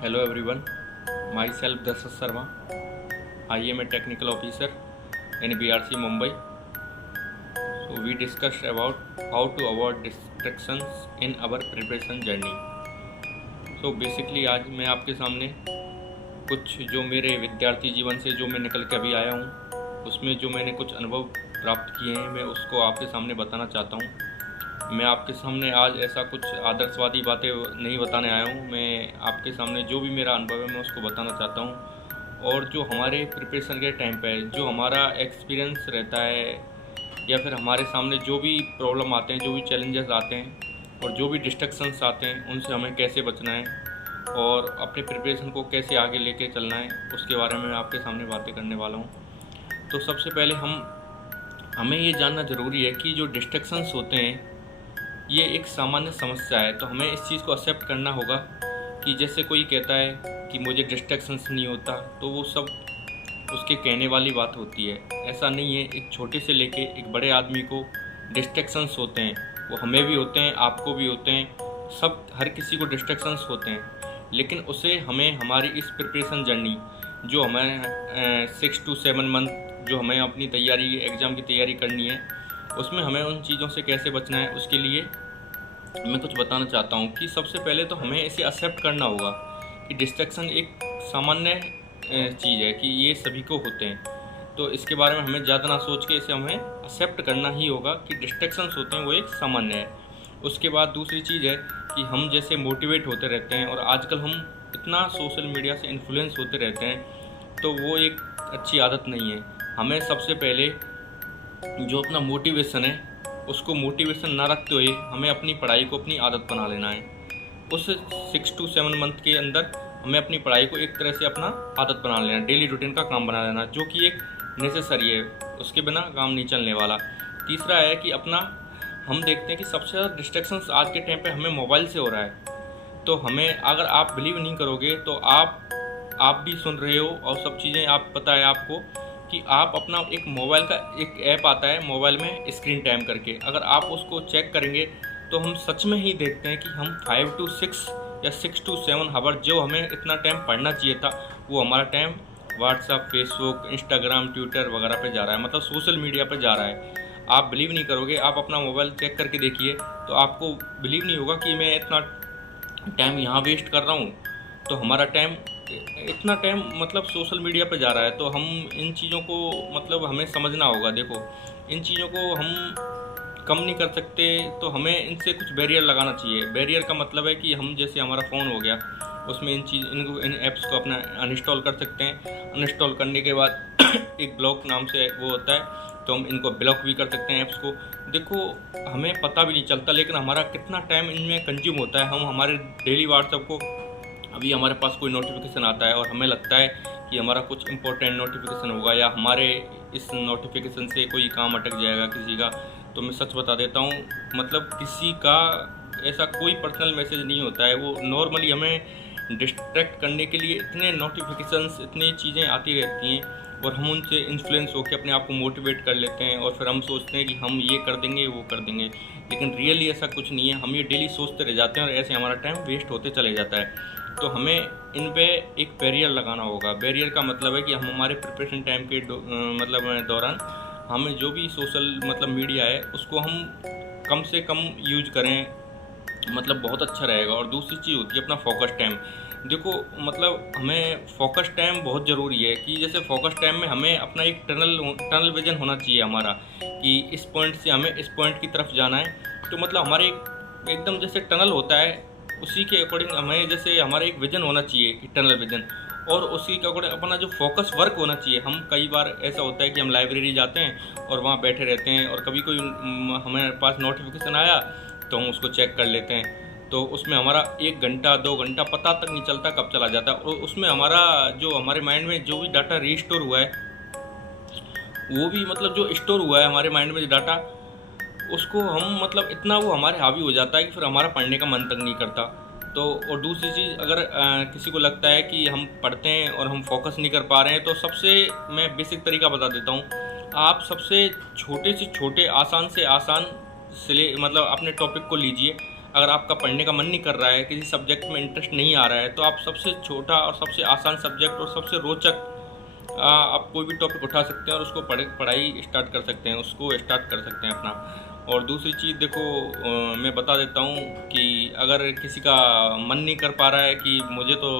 Hello everyone, myself Dasas Sharma. I am a technical officer in BRC Mumbai. So we discussed about how to avoid distractions in our preparation journey. So basically आज मैं आपके सामने कुछ जो मेरे विद्यार्थी जीवन से जो मैं निकल के अभी आया हूँ उसमें जो मैंने कुछ अनुभव प्राप्त किए हैं मैं उसको आपके सामने बताना चाहता हूँ। मैं आपके सामने आज ऐसा कुछ आदर्शवादी बातें नहीं बताने आया हूँ। मैं आपके सामने जो भी मेरा अनुभव है मैं उसको बताना चाहता हूँ। और जो हमारे प्रिपरेशन के टाइम पे जो हमारा एक्सपीरियंस रहता है या फिर हमारे सामने जो भी प्रॉब्लम आते हैं, जो भी चैलेंजेस आते हैं और जो भी डिस्ट्रक्शंस आते हैं उनसे हमें कैसे बचना है और अपने प्रिपरेशन को कैसे आगे लेके चलना है उसके बारे में मैं आपके सामने बातें करने वाला हूँ। तो सबसे पहले हमें ये जानना ज़रूरी है कि जो डिस्ट्रक्शंस होते हैं ये एक सामान्य समस्या है। तो हमें इस चीज़ को एक्सेप्ट करना होगा कि जैसे कोई कहता है कि मुझे डिस्ट्रैक्शंस नहीं होता तो वो सब उसके कहने वाली बात होती है। ऐसा नहीं है। एक छोटे से लेके एक बड़े आदमी को डिस्ट्रैक्शंस होते हैं, वो हमें भी होते हैं, आपको भी होते हैं, सब हर किसी को डिस्ट्रैक्शंस होते हैं। लेकिन उसे हमें हमारी इस प्रिपरेशन जर्नी जो हमें 6 to 7 मंथ जो हमें अपनी तैयारी एग्ज़ाम की तैयारी करनी है उसमें हमें उन चीज़ों से कैसे बचना है उसके लिए मैं कुछ बताना चाहता हूँ कि सबसे पहले तो हमें इसे एक्सेप्ट करना होगा कि डिस्ट्रैक्शन एक सामान्य चीज़ है कि ये सभी को होते हैं। तो इसके बारे में हमें ज़्यादा ना सोच के इसे हमें एक्सेप्ट करना ही होगा कि डिस्ट्रैक्शंस होते हैं वो एक सामान्य है। उसके बाद दूसरी चीज़ है कि हम जैसे मोटिवेट होते रहते हैं और आजकल हम इतना सोशल मीडिया से इन्फ्लुएंस होते रहते हैं तो वो एक अच्छी आदत नहीं है। हमें सबसे पहले जो अपना मोटिवेशन है उसको मोटिवेशन ना रखते हुए हमें अपनी पढ़ाई को अपनी आदत बना लेना है। उस 6 to 7 मंथ के अंदर हमें अपनी पढ़ाई को एक तरह से अपना आदत बना लेना, डेली रूटीन का काम बना लेना, जो कि एक नेसेसरी है, उसके बिना काम नहीं चलने वाला। तीसरा है कि हम देखते हैं कि सबसे ज़्यादा डिस्ट्रैक्शंस आज के टाइम पे हमें मोबाइल से हो रहा है। तो हमें अगर आप बिलीव नहीं करोगे तो आप भी सुन रहे हो और सब चीज़ें आप पता है आपको कि आप अपना एक मोबाइल का एक ऐप आता है मोबाइल में स्क्रीन टाइम करके, अगर आप उसको चेक करेंगे तो हम सच में ही देखते हैं कि हम 5 to 6 या 6 to 7 आवर जो हमें इतना टाइम पढ़ना चाहिए था वो हमारा time WhatsApp, Facebook, Instagram, Twitter वगैरह पे जा रहा है, मतलब सोशल मीडिया पे जा रहा है। आप बिलीव नहीं करोगे, आप अपना मोबाइल चेक करके देखिए तो आपको बिलीव नहीं होगा कि मैं इतना टाइम यहाँ वेस्ट कर रहा हूँ। तो हमारा टाइम इतना टाइम मतलब सोशल मीडिया पे जा रहा है। तो हम इन चीज़ों को मतलब हमें समझना होगा। देखो, इन चीज़ों को हम कम नहीं कर सकते तो हमें इनसे कुछ बैरियर लगाना चाहिए। बैरियर का मतलब है कि हम जैसे हमारा फ़ोन हो गया उसमें इन ऐप्स को अपना अनइंस्टॉल कर सकते हैं। अनइंस्टॉल करने के बाद एक ब्लॉक नाम से वो होता है तो हम इनको ब्लॉक भी कर सकते हैं ऐप्स को। देखो, हमें पता भी नहीं चलता लेकिन हमारा कितना टाइम इनमें कंज्यूम होता है। हम हमारे डेली व्हाट्सएप को अभी हमारे पास कोई नोटिफिकेशन आता है और हमें लगता है कि हमारा कुछ इंपॉर्टेंट नोटिफिकेशन होगा या हमारे इस नोटिफिकेशन से कोई काम अटक जाएगा किसी का। तो मैं सच बता देता हूँ, मतलब किसी का ऐसा कोई पर्सनल मैसेज नहीं होता है, वो नॉर्मली हमें डिस्ट्रैक्ट करने के लिए इतने नोटिफिकेशंस, इतनी चीज़ें आती रहती हैं और हम उनसे इन्फ्लुएंस होकर अपने आप को मोटिवेट कर लेते हैं और फिर हम सोचते हैं कि हम ये कर देंगे वो कर देंगे, लेकिन रियली ऐसा कुछ नहीं है। हम ये डेली सोचते रह जाते हैं और ऐसे हमारा टाइम वेस्ट होते चले जाता है। तो हमें इन पे एक बैरियर लगाना होगा। बैरियर का मतलब है कि हम हमारे प्रिपरेशन टाइम के दौरान हमें जो भी सोशल मतलब मीडिया है उसको हम कम से कम यूज करें, मतलब बहुत अच्छा रहेगा। और दूसरी चीज़ होती है अपना फोकस टाइम। देखो, मतलब हमें फोकस टाइम बहुत ज़रूरी है कि जैसे फोकस टाइम में हमें अपना एक टनल विजन होना चाहिए हमारा कि इस पॉइंट से हमें इस पॉइंट की तरफ जाना है। तो मतलब हमारे एकदम जैसे टनल होता है उसी के अकॉर्डिंग हमें जैसे हमारा एक विज़न होना चाहिए कि टनल विज़न, और उसी के अकॉर्डिंग अपना जो फोकस वर्क होना चाहिए। हम कई बार ऐसा होता है कि हम लाइब्रेरी जाते हैं और वहाँ बैठे रहते हैं और कभी कोई हमारे पास नोटिफिकेशन आया तो हम उसको चेक कर लेते हैं। तो उसमें हमारा 1 घंटा 2 घंटा पता तक नहीं चलता कब चला जाता है। और उसमें हमारा जो हमारे माइंड में जो भी डाटा रीस्टोर हुआ है वो भी मतलब जो स्टोर हुआ है हमारे माइंड में जो डाटा, उसको हम मतलब इतना वो हमारे हावी हो जाता है कि फिर हमारा पढ़ने का मन तक नहीं करता। तो और दूसरी चीज़, अगर किसी को लगता है कि हम पढ़ते हैं और हम फोकस नहीं कर पा रहे हैं तो सबसे मैं बेसिक तरीका बता देता हूँ। आप सबसे छोटे से छोटे आसान से आसान मतलब अपने टॉपिक को लीजिए। अगर आपका पढ़ने का मन नहीं कर रहा है, किसी सब्जेक्ट में इंटरेस्ट नहीं आ रहा है, तो आप सबसे छोटा और सबसे आसान सब्जेक्ट और सबसे रोचक आप कोई भी टॉपिक उठा सकते हैं और उसको पढ़ाई स्टार्ट कर सकते हैं, उसको स्टार्ट कर सकते हैं अपना। और दूसरी चीज़ देखो, मैं बता देता हूँ कि अगर किसी का मन नहीं कर पा रहा है कि मुझे तो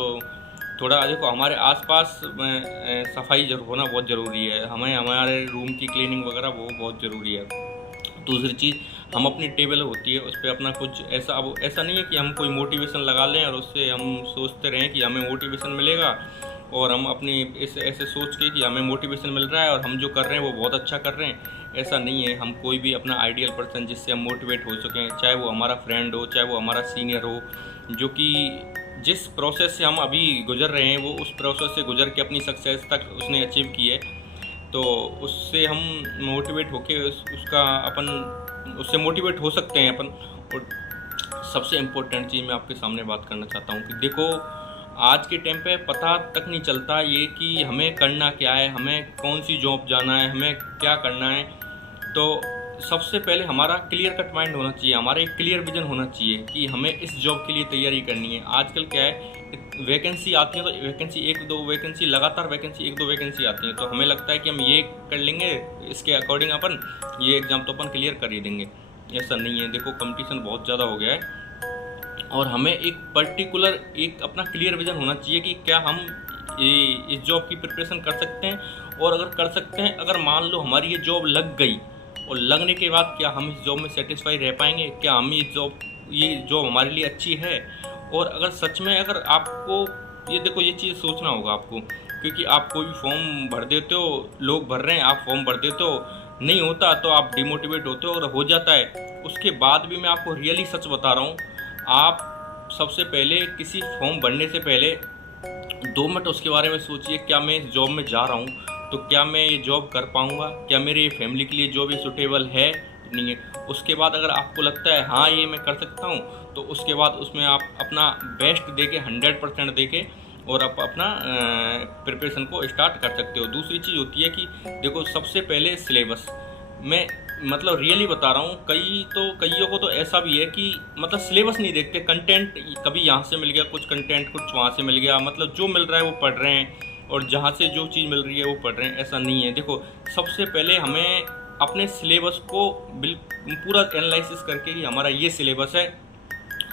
थोड़ा, देखो हमारे आसपास सफाई होना बहुत ज़रूरी है, हमें हमारे रूम की क्लीनिंग वगैरह वो बहुत ज़रूरी है। दूसरी चीज़, हम अपनी टेबल होती है उस पर अपना कुछ ऐसा, अब ऐसा नहीं है कि हम कोई मोटिवेशन लगा लें और उससे हम सोचते रहें कि हमें मोटिवेशन मिलेगा और हम अपनी ऐसे सोच के कि हमें मोटिवेशन मिल रहा है और हम जो कर रहे हैं वो बहुत अच्छा कर रहे हैं। ऐसा नहीं है। हम कोई भी अपना आइडियल पर्सन जिससे हम मोटिवेट हो सकें, चाहे वो हमारा फ्रेंड हो, चाहे वो हमारा सीनियर हो, जो कि जिस प्रोसेस से हम अभी गुजर रहे हैं वो उस प्रोसेस से गुजर के अपनी सक्सेस तक उसने अचीव की है, तो उससे हम मोटिवेट होके उसका अपन उससे मोटिवेट हो सकते हैं अपन। और सबसे इम्पोर्टेंट चीज़ मैं आपके सामने बात करना चाहता हूँ कि देखो, आज के टाइम पे पता तक नहीं चलता ये कि हमें करना क्या है, हमें कौन सी जॉब जाना है, हमें क्या करना है। तो सबसे पहले हमारा क्लियर कट माइंड होना चाहिए, हमारा एक क्लियर विजन होना चाहिए कि हमें इस जॉब के लिए तैयारी करनी है। आजकल क्या है, वैकेंसी आती है तो वैकेंसी एक दो वैकेंसी लगातार वैकेंसी एक दो वैकेंसी आती है, तो हमें लगता है कि हम ये कर लेंगे, इसके अकॉर्डिंग अपन ये एग्ज़ाम तो अपन क्लियर कर ही देंगे। ऐसा नहीं है। देखो, कंपटीशन बहुत ज़्यादा हो गया है और हमें एक पर्टिकुलर एक अपना क्लियर विजन होना चाहिए कि क्या हम इस जॉब की प्रिपरेशन कर सकते हैं, और अगर कर सकते हैं, अगर मान लो हमारी ये जॉब लग गई और लगने के बाद क्या हम इस जॉब में सेटिस्फाई रह पाएंगे, क्या हम ये जॉब हमारे लिए अच्छी है। और अगर सच में अगर आपको ये देखो, ये चीज़ सोचना होगा आपको, क्योंकि आप कोई भी फॉर्म भर देते हो, लोग भर रहे हैं, आप फॉर्म भर देते हो, नहीं होता तो आप डिमोटिवेट होते हो, और हो जाता है उसके बाद भी मैं आपको रियली सच बता रहा हूँ, आप सबसे पहले किसी फॉर्म भरने से पहले 2 मिनट उसके बारे में सोचिए, क्या मैं इस जॉब में जा रहा हूँ तो क्या मैं ये जॉब कर पाऊँगा, क्या मेरे फैमिली के लिए जॉब ये सूटेबल है नहीं है। उसके बाद अगर आपको लगता है हाँ ये मैं कर सकता हूँ, तो उसके बाद उसमें आप अपना बेस्ट देके 100% देके और आप अपना प्रिपरेशन को स्टार्ट कर सकते हो। दूसरी चीज़ होती है कि देखो, सबसे पहले सिलेबस, मैं मतलब रियली बता रहा हूँ, कईयों को तो ऐसा भी है कि मतलब सिलेबस नहीं देखते, कंटेंट कभी यहाँ से मिल गया कुछ कंटेंट, कुछ वहाँ से मिल गया, मतलब जो मिल रहा है वो पढ़ रहे हैं और जहाँ से जो चीज़ मिल रही है वो पढ़ रहे हैं। ऐसा नहीं है। देखो, सबसे पहले हमें अपने सिलेबस को पूरा एनालिसिस करके कि हमारा ये सिलेबस है,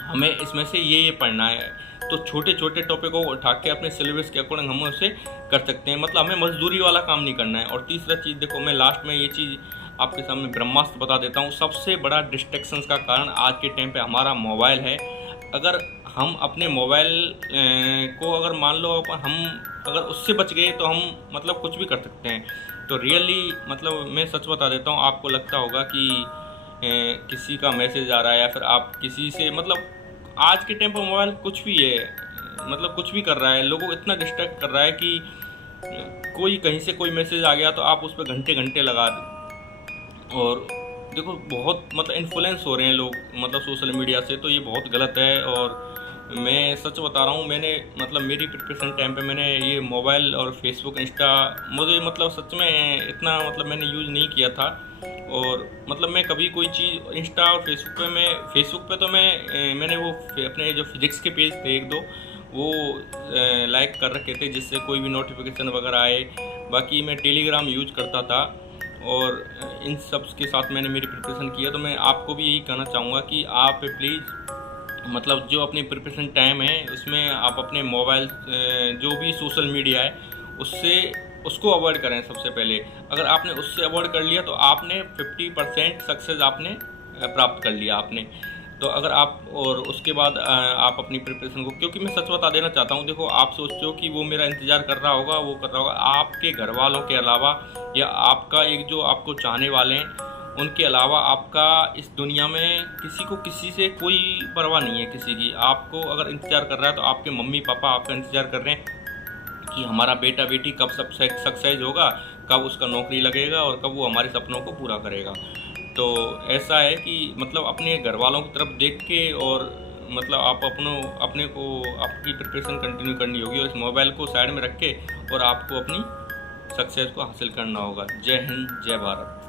हमें इसमें से ये पढ़ना है, तो छोटे छोटे टॉपिकों को उठा के अपने सिलेबस के अकॉर्डिंग हम उसे कर सकते हैं। मतलब हमें मजदूरी वाला काम नहीं करना है। और तीसरा चीज़, देखो मैं लास्ट में ये चीज़ आपके सामने ब्रह्मास्त्र बता देता हूँ। सबसे बड़ा डिस्ट्रैक्शंस का कारण आज के टाइम पे हमारा मोबाइल है। अगर हम अपने मोबाइल को अगर मान लो हम अगर उससे बच गए तो हम मतलब कुछ भी कर सकते हैं। तो रियली मतलब मैं सच बता देता हूँ, आपको लगता होगा कि किसी का मैसेज आ रहा है या फिर आप किसी से, मतलब आज के टाइम पर मोबाइल कुछ भी है, मतलब कुछ भी कर रहा है, लोगों को इतना डिस्ट्रैक्ट कर रहा है कि कोई कहीं से कोई मैसेज आ गया तो आप उस पर घंटे घंटे लगा दो। और देखो, बहुत मतलब इन्फ्लुएंस हो रहे हैं लोग मतलब सोशल मीडिया से, तो ये बहुत गलत है। और मैं सच बता रहा हूँ, मैंने मतलब मेरी प्रिपरेशन टाइम पे मैंने ये मोबाइल और फेसबुक इंस्टा मुझे मतलब सच में इतना मतलब मैंने यूज़ नहीं किया था। और मतलब मैं कभी कोई चीज़ इंस्टा और फेसबुक पे तो मैंने वो अपने जो फिजिक्स के पेज थे 1-2 वो लाइक कर रखे थे जिससे कोई भी नोटिफिकेशन वगैरह आए। बाकी मैं टेलीग्राम यूज करता था और इन सब के साथ मैंने मेरी प्रिपरेशन किया। तो मैं आपको भी यही कहना चाहूँगा कि आप प्लीज़ मतलब जो अपनी प्रिपरेशन टाइम है उसमें आप अपने मोबाइल जो भी सोशल मीडिया है उसको अवॉइड करें। सबसे पहले अगर आपने उससे अवॉइड कर लिया तो आपने 50% सक्सेस आपने प्राप्त कर लिया आपने। तो अगर आप और उसके बाद आप अपनी प्रिपरेशन को, क्योंकि मैं सच बता देना चाहता हूँ, देखो आप सोचते हो कि वो मेरा इंतज़ार कर रहा होगा, वो कर रहा होगा, आपके घर वालों के अलावा या आपका एक जो आपको चाहने वाले हैं उनके अलावा आपका इस दुनिया में किसी से कोई परवाह नहीं है किसी की। आपको अगर इंतज़ार कर रहा है तो आपके मम्मी पापा आपका इंतज़ार कर रहे हैं कि हमारा बेटा बेटी कब सक्सेस होगा, कब उसका नौकरी लगेगा और कब वो हमारे सपनों को पूरा करेगा। तो ऐसा है कि मतलब अपने घर वालों की तरफ देख के और मतलब आप अपने को आपकी प्रिपरेशन कंटिन्यू करनी होगी और इस मोबाइल को साइड में रख के और आपको अपनी सक्सेस को हासिल करना होगा। जय हिंद, जय भारत।